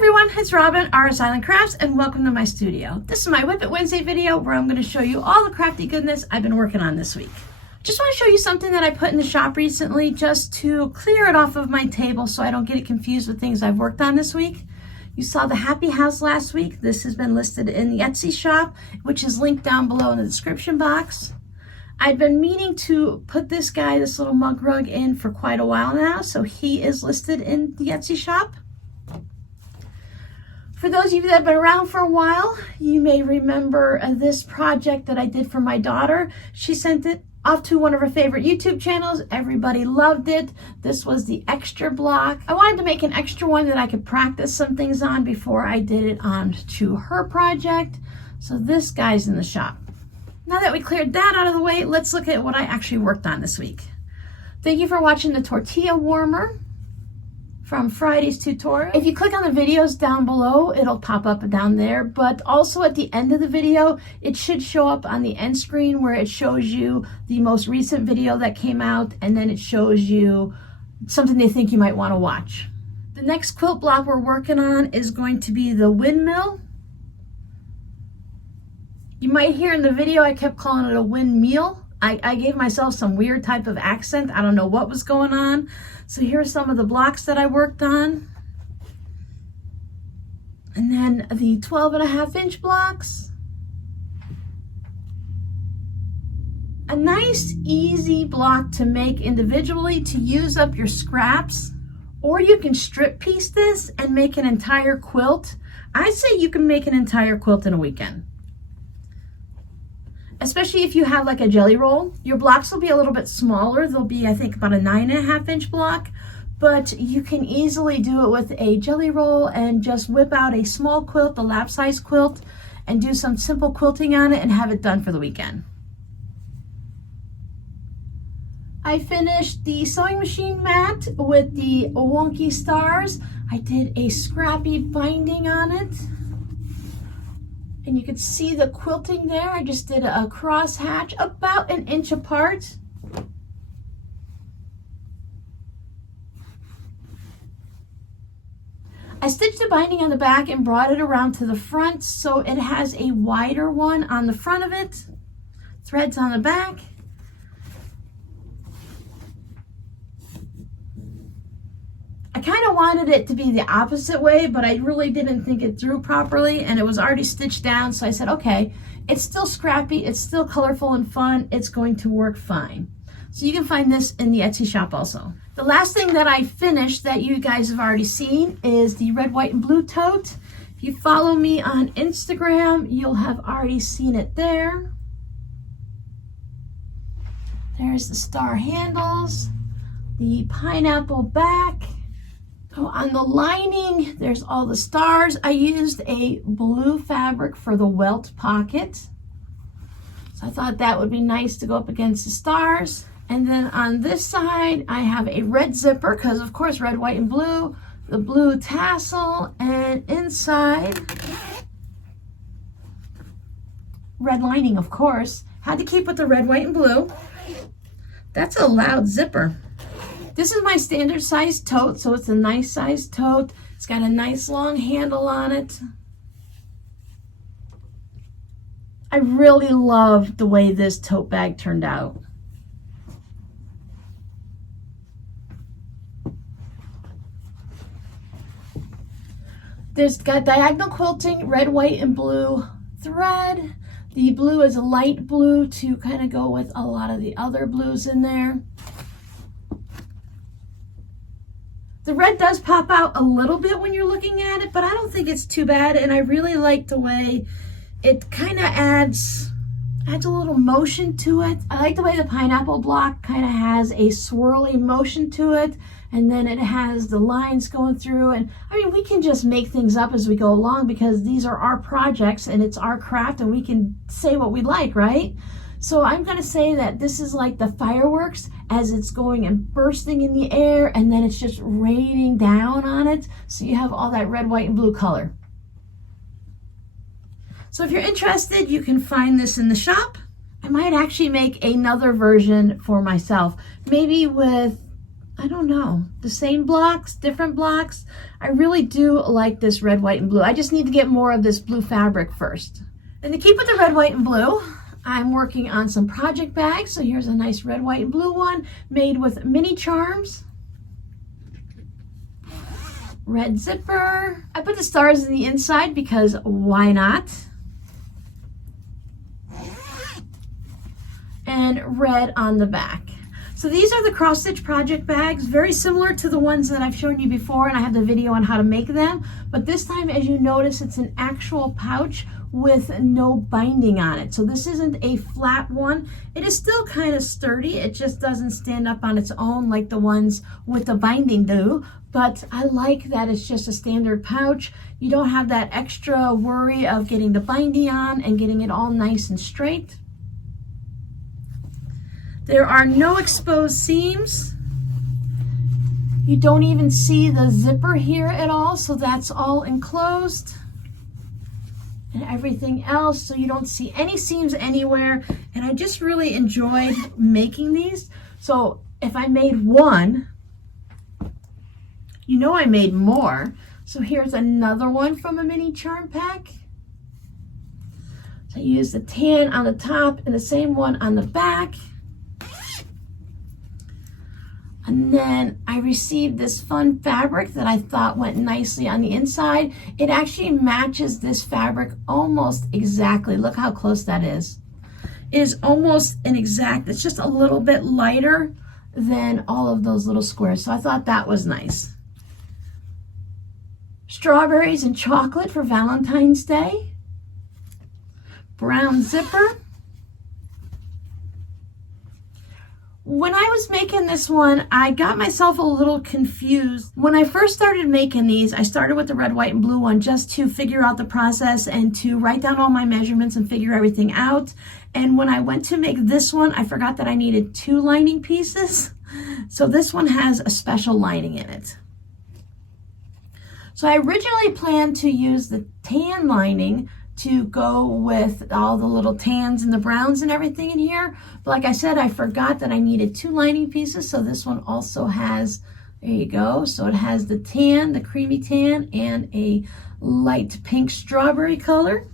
everyone, it's Robin, Artist Island Crafts, and welcome to my studio. This is my Whip It Wednesday video where I'm going to show you all the crafty goodness I've been working on this week. Just want to show you something that I put in the shop recently just to clear it off of my table so I don't get it confused with things I've worked on this week. You saw the Happy House last week. This has been listed in the Etsy shop, which is linked down below in the description box. I've been meaning to put this guy, this little mug rug, in for quite a while now, so he is listed in the Etsy shop. For those of you that have been around for a while, you may remember this project that I did for my daughter. She sent it off to one of her favorite YouTube channels. Everybody loved it. This was the extra block. I wanted to make an extra one that I could practice some things on before I did it on to her project. So this guy's in the shop. Now that we cleared that out of the way, let's look at what I actually worked on this week. Thank you for watching the tortilla warmer from Friday's tutorial. If you click on the videos down below, it'll pop up down there, but also at the end of the video, it should show up on the end screen where it shows you the most recent video that came out, and then it shows you something they think you might want to watch. The next quilt block we're working on is going to be the Windmill. You might hear in the video I kept calling it a windmill. I gave myself some weird type of accent. I don't know what was going on. So here's some of the blocks that I worked on. And then the 12.5-inch blocks. A nice, easy block to make individually to use up your scraps. Or you can strip piece this and make an entire quilt. I say you can make an entire quilt in a weekend. Especially if you have like a jelly roll. Your blocks will be a little bit smaller. They'll be, I think, about a 9.5-inch block, but you can easily do it with a jelly roll and just whip out a small quilt, the lap size quilt, and do some simple quilting on it and have it done for the weekend. I finished the sewing machine mat with the wonky stars. I did a scrappy binding on it. And you can see the quilting there. I just did a cross hatch about 1 inch apart. I stitched the binding on the back and brought it around to the front so it has a wider one on the front of it. Threads on the back. I kind of wanted it to be the opposite way, but I really didn't think it through properly, and it was already stitched down, so I said, okay, it's still scrappy, it's still colorful and fun, it's going to work fine. So you can find this in the Etsy shop also. The last thing that I finished that you guys have already seen is the red, white, and blue tote. If you follow me on Instagram, you'll have already seen it there. There's the star handles, the pineapple back. So on the lining, there's all the stars. I used a blue fabric for the welt pocket. So I thought that would be nice to go up against the stars. And then on this side, I have a red zipper, because of course, red, white, and blue, the blue tassel, and inside, red lining, of course. Had to keep with the red, white, and blue. That's a loud zipper. This is my standard size tote, so it's a nice size tote. It's got a nice long handle on it. I really love the way this tote bag turned out. There's got diagonal quilting, red, white, and blue thread. The blue is a light blue to kind of go with a lot of the other blues in there. The red does pop out a little bit when you're looking at it, but I don't think it's too bad, and I really like the way it kind of adds a little motion to it. I like the way the pineapple block kind of has a swirly motion to it, and then it has the lines going through, and I mean, we can just make things up as we go along because these are our projects and it's our craft and we can say what we like, right? So I'm going to say that this is like the fireworks as it's going and bursting in the air, and then it's just raining down on it. So you have all that red, white, and blue color. So if you're interested, you can find this in the shop. I might actually make another version for myself, maybe with I don't know, the same blocks, different blocks. I really do like this red, white, and blue. I just need to get more of this blue fabric first. And to keep with the red, white, and blue, I'm working on some project bags. So here's a nice red, white, and blue one made with mini charms. Red zipper. I put the stars in the inside because why not? And red on the back. So these are the cross stitch project bags, very similar to the ones that I've shown you before, and I have the video on how to make them. But this time, as you notice, it's an actual pouch with no binding on it. So this isn't a flat one. It is still kind of sturdy. It just doesn't stand up on its own like the ones with the binding do. But I like that it's just a standard pouch. You don't have that extra worry of getting the binding on and getting it all nice and straight. There are no exposed seams. You don't even see the zipper here at all, so that's all enclosed. And everything else, so you don't see any seams anywhere. And I just really enjoyed making these. So if I made one, you know I made more. So here's another one from a mini charm pack. So I used the tan on the top and the same one on the back. And then I received this fun fabric that I thought went nicely on the inside. It actually matches this fabric almost exactly. Look how close that is. It is almost an exact, it's just a little bit lighter than all of those little squares. So I thought that was nice. Strawberries and chocolate for Valentine's Day. Brown zipper. When I was making this one, I got myself a little confused. When I first started making these, I started with the red, white, and blue one just to figure out the process and to write down all my measurements and figure everything out. And when I went to make this one, I forgot that I needed 2 lining pieces. So this one has a special lining in it. So I originally planned to use the tan lining to go with all the little tans and the browns and everything in here. But like I said, I forgot that I needed 2 lining pieces. So this one also has, there you go. So it has the tan, the creamy tan, and a light pink strawberry color.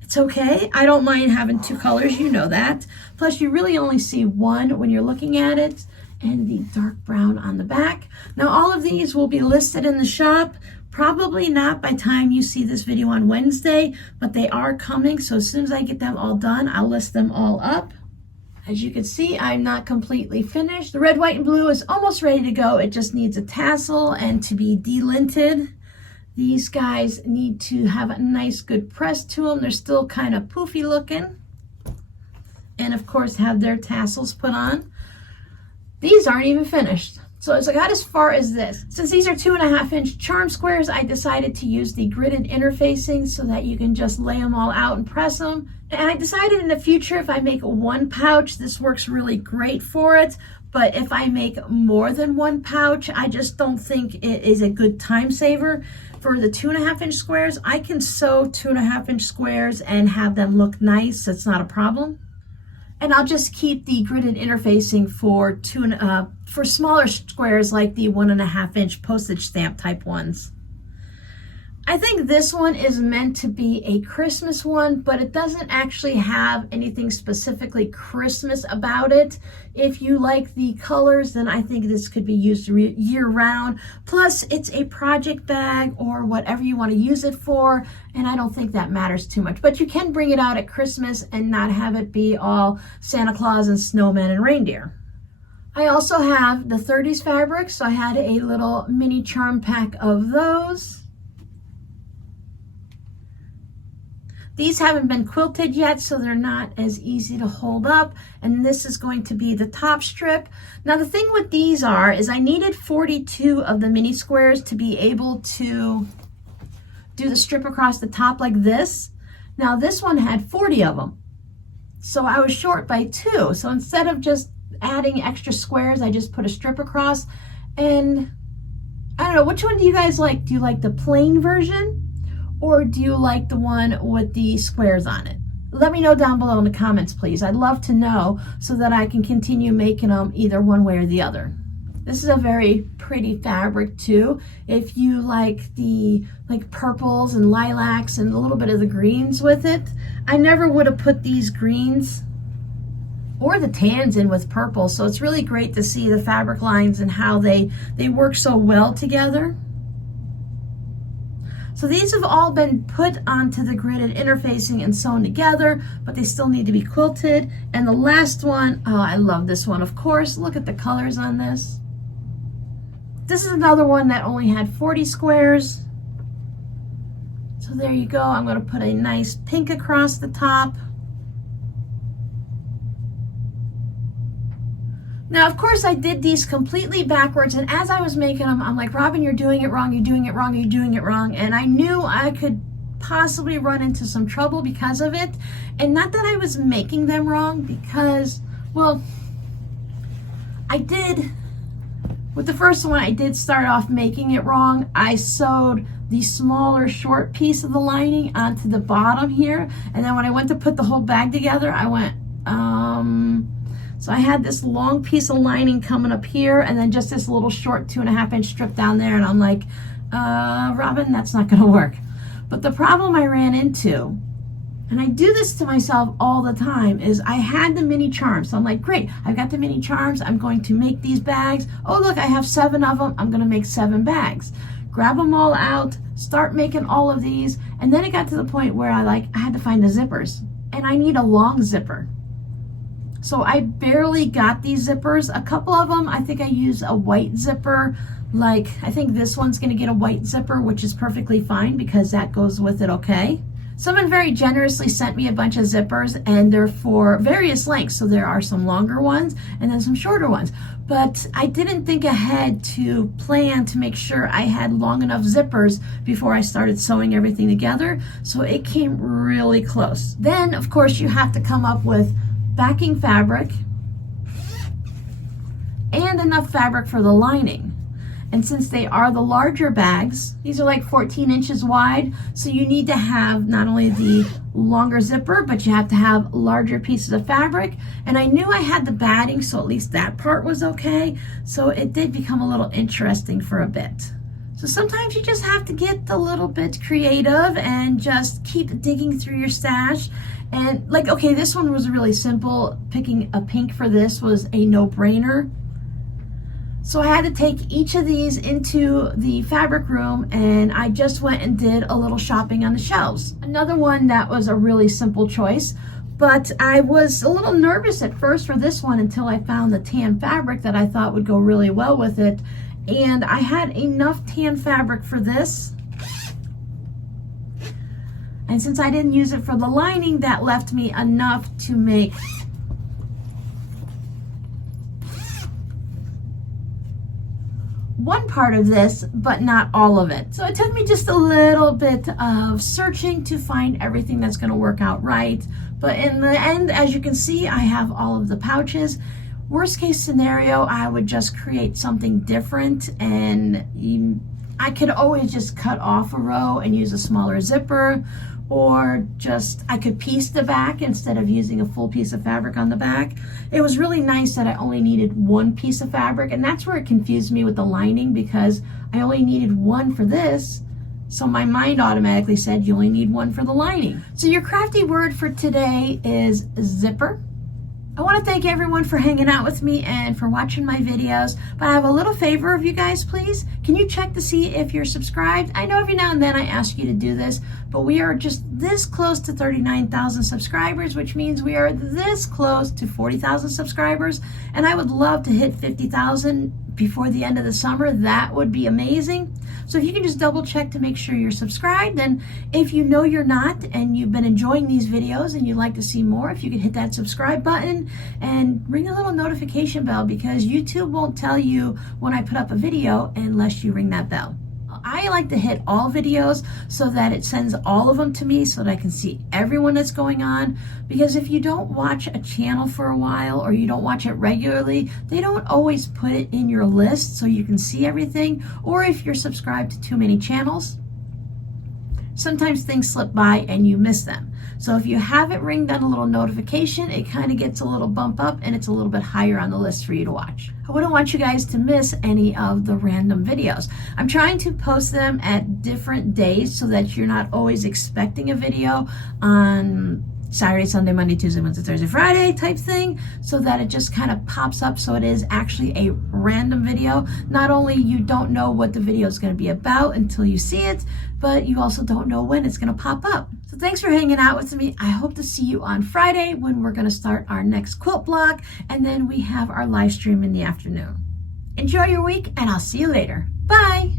It's okay. I don't mind having 2 colors, you know that. Plus you really only see one when you're looking at it, and the dark brown on the back. Now all of these will be listed in the shop. Probably not by time you see this video on Wednesday, but they are coming. So as soon as I get them all done, I'll list them all up. As you can see, I'm not completely finished. The red, white, and blue is almost ready to go. It just needs a tassel and to be delinted. These guys need to have a nice good press to them. They're still kind of poofy looking. And of course have their tassels put on. These aren't even finished. So as I got as far as this, since these are 2.5-inch charm squares, I decided to use the gridded interfacing so that you can just lay them all out and press them. And I decided in the future, if I make 1 pouch, this works really great for it. But if I make more than 1 pouch, I just don't think it is a good time saver. For the 2.5-inch squares, I can sew 2.5-inch squares and have them look nice. It's not a problem. And I'll just keep the gridded interfacing for smaller squares like the 1.5-inch postage stamp type ones. I think this one is meant to be a Christmas one, but it doesn't actually have anything specifically Christmas about it. If you like the colors, then I think this could be used year round. Plus, it's a project bag or whatever you want to use it for, and I don't think that matters too much. But you can bring it out at Christmas and not have it be all Santa Claus and snowmen and reindeer. I also have the 30s fabrics, so I had a little mini charm pack of those. These haven't been quilted yet, so they're not as easy to hold up. And this is going to be the top strip. Now the thing with these is I needed 42 of the mini squares to be able to do the strip across the top like this. Now this one had 40 of them. So I was short by 2. So instead of just adding extra squares, I just put a strip across. And I don't know, which one do you guys like? Do you like the plain version? Or do you like the one with the squares on it? Let me know down below in the comments, please. I'd love to know so that I can continue making them either one way or the other. This is a very pretty fabric too. If you like the purples and lilacs and a little bit of the greens with it. I never would have put these greens or the tans in with purple, so it's really great to see the fabric lines and how they work so well together. So these have all been put onto the gridded interfacing and sewn together, but they still need to be quilted. And the last one, oh, I love this one, of course. Look at the colors on this. This is another one that only had 40 squares. So there you go. I'm going to put a nice pink across the top. Now, of course, I did these completely backwards, and as I was making them, I'm like, Robin, you're doing it wrong, you're doing it wrong, you're doing it wrong, and I knew I could possibly run into some trouble because of it. And not that I was making them wrong, because, well, I did, with the first one, I did start off making it wrong. I sewed the smaller short piece of the lining onto the bottom here, and then when I went to put the whole bag together, I went, so I had this long piece of lining coming up here and then just this little short 2.5 inch strip down there. And I'm like, Robin, that's not gonna work. But the problem I ran into, and I do this to myself all the time, is I had the mini charms. So I'm like, great, I've got the mini charms. I'm going to make these bags. Oh, look, I have 7 of them. I'm gonna make 7 bags. Grab them all out, start making all of these. And then it got to the point where I had to find the zippers, and I need a long zipper. So I barely got these zippers. A couple of them, I think I use a white zipper. Like, I think this one's gonna get a white zipper, which is perfectly fine because that goes with it okay. Someone very generously sent me a bunch of zippers, and they're for various lengths. So there are some longer ones and then some shorter ones. But I didn't think ahead to plan to make sure I had long enough zippers before I started sewing everything together. So it came really close. Then, of course, you have to come up with backing fabric and enough fabric for the lining. And since they are the larger bags, these are like 14 inches wide, so you need to have not only the longer zipper, but you have to have larger pieces of fabric. And I knew I had the batting, so at least that part was okay. So it did become a little interesting for a bit. So sometimes you just have to get a little bit creative and just keep digging through your stash. And like, okay, this one was really simple. Picking a pink for this was a no-brainer. So I had to take each of these into the fabric room, and I just went and did a little shopping on the shelves. Another one that was a really simple choice, but I was a little nervous at first for this one until I found the tan fabric that I thought would go really well with it. And I had enough tan fabric for this. And since I didn't use it for the lining, that left me enough to make one part of this, but not all of it. So it took me just a little bit of searching to find everything that's going to work out right. But in the end, as you can see, I have all of the pouches. Worst case scenario, I would just create something different, and I could always just cut off a row and use a smaller zipper, or just I could piece the back instead of using a full piece of fabric on the back. It was really nice that I only needed one piece of fabric, and that's where it confused me with the lining, because I only needed one for this. So my mind automatically said you only need one for the lining. So your crafty word for today is zipper. I want to thank everyone for hanging out with me and for watching my videos, but I have a little favor of you guys, please. Can you check to see if you're subscribed? I know every now and then I ask you to do this, but we are just this close to 39,000 subscribers, which means we are this close to 40,000 subscribers, and I would love to hit 50,000 before the end of the summer. That would be amazing. So if you can just double check to make sure you're subscribed, and if you know you're not and you've been enjoying these videos and you'd like to see more, if you could hit that subscribe button and ring a little notification bell, because YouTube won't tell you when I put up a video unless you ring that bell. I like to hit all videos so that it sends all of them to me so that I can see everyone that's going on. Because if you don't watch a channel for a while or you don't watch it regularly, they don't always put it in your list so you can see everything. Or if you're subscribed to too many channels, sometimes things slip by and you miss them. So if you have it ringed on a little notification, it kind of gets a little bump up and it's a little bit higher on the list for you to watch. I wouldn't want you guys to miss any of the random videos. I'm trying to post them at different days so that you're not always expecting a video on Saturday, Sunday, Monday, Tuesday, Wednesday, Thursday, Friday type thing, so that it just kind of pops up so it is actually a random video. Not only you don't know what the video is going to be about until you see it, but you also don't know when it's going to pop up. So thanks for hanging out with me. I hope to see you on Friday when we're going to start our next quilt block, and then we have our live stream in the afternoon. Enjoy your week, and I'll see you later. Bye!